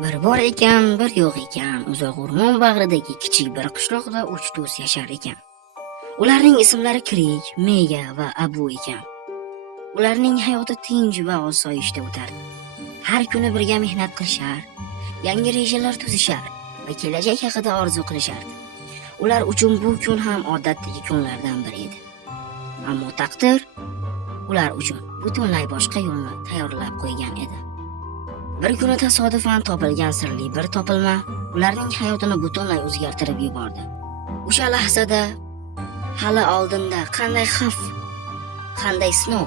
Bir bor ekan, bir yo'q ekan. Uzoq o'rmon bag'ridagi kichik bir qishloqda 3 do'st yashar ekan. Ularning ismlari Kirik, Mega va Abu ekan. Ularning hayoti tinch va osoyishta o'tardi. Har kuni birga mehnat qilishar, yangi rejalar tuzishar va kelajak haqida orzu qilishardi. Ular uchun bu kun ham odatdagi kunlardan biri edi. Ammo taqdir ular uchun butunlay boshqa yo'lni tayyorlab qo'ygan edi. Bir kuni tasodifan topilgan sirli bir topilma ularning hayotini butunlay o'zgartirib yubordi. O'sha lahzada hali oldinda qanday xavf, qanday sinov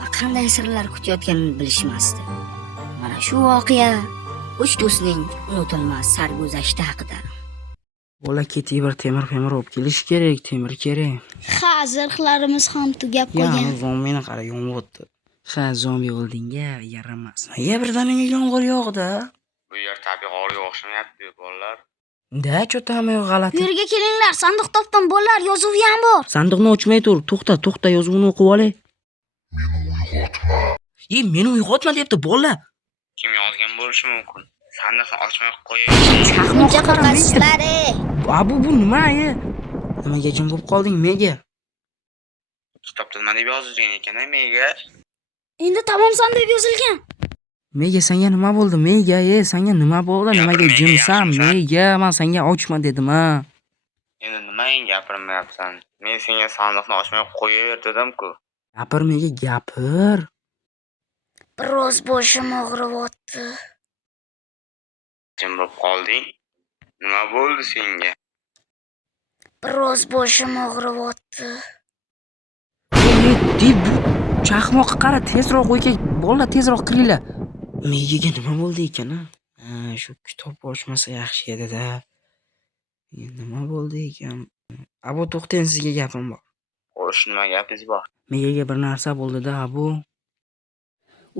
va qanday sirlar kutayotganini bilishmasdi. Mana shu voqea 3 do'stning unutilmas sarguzashti haqida. Bola ketiy bir temir olib kelish kerak, temir kerak. Ha, zirhlarimiz ham tugab qolgan. Zombini qara, yomg'irdi. Ha, zombi o'ldingga yaramas. Ya birdaniga yomg'ir yog'di. Bu yer tabiiy g'orga o'xshamayapti, bolalar. Da, cho'ta hamma yo'q Bu g'alati. yerga kelinglar, sandiq topdim, bolalar, yozuvi ham bor. Sandiqni ochmay tur. To'xta, yozuvini o'qib olay. Meni uyg'otma debdi bola. Kim yozgan bo'lishi mumkin? Sandiqni ochmay qo'yaver. Chaqmoqqa qo'rqasizlar. Bu nima? Nimaga jim bo'lib qolding, Mega? Kitobda nima deb yozilgan ekan, menga? Endi tamomsan deb yozilgan. Mega, senga nima bo'ldi? Mega, senga nima bo'ldi? Nimaga Mega, jimsan? yaxshimisan? Mega, men senga ochma dedim, ha. Endi nimaga gapirmayapsan? Men senga sandiqni ochmay qo'yaver dedim-ku. Gapir, Mega, gapir. Biroz boshim og'riyapti. Jim bo'lib qolding. Nima bo'ldi senga? Biroz boshim og'riyapti. Bu chaqmoqqa qara, tezroq uyga bola, tezroq kiringlar. Megaga nima bo'ldi ekan, ha? Shu kitob ochmasa yaxshi edi-da. Nima bo'ldi ekan? Abu, to'xtang, sizga gapim bor. Xo'sh, nima gapingiz bor? Megaga bir narsa bo'ldi-da, Abu.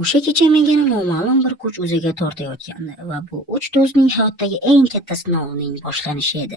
O'sha kecha Megani noma'lum bir kuch o'ziga tortayotgandi va bu 3 do'stning hayotdagi eng katta sinovining boshlanishi edi.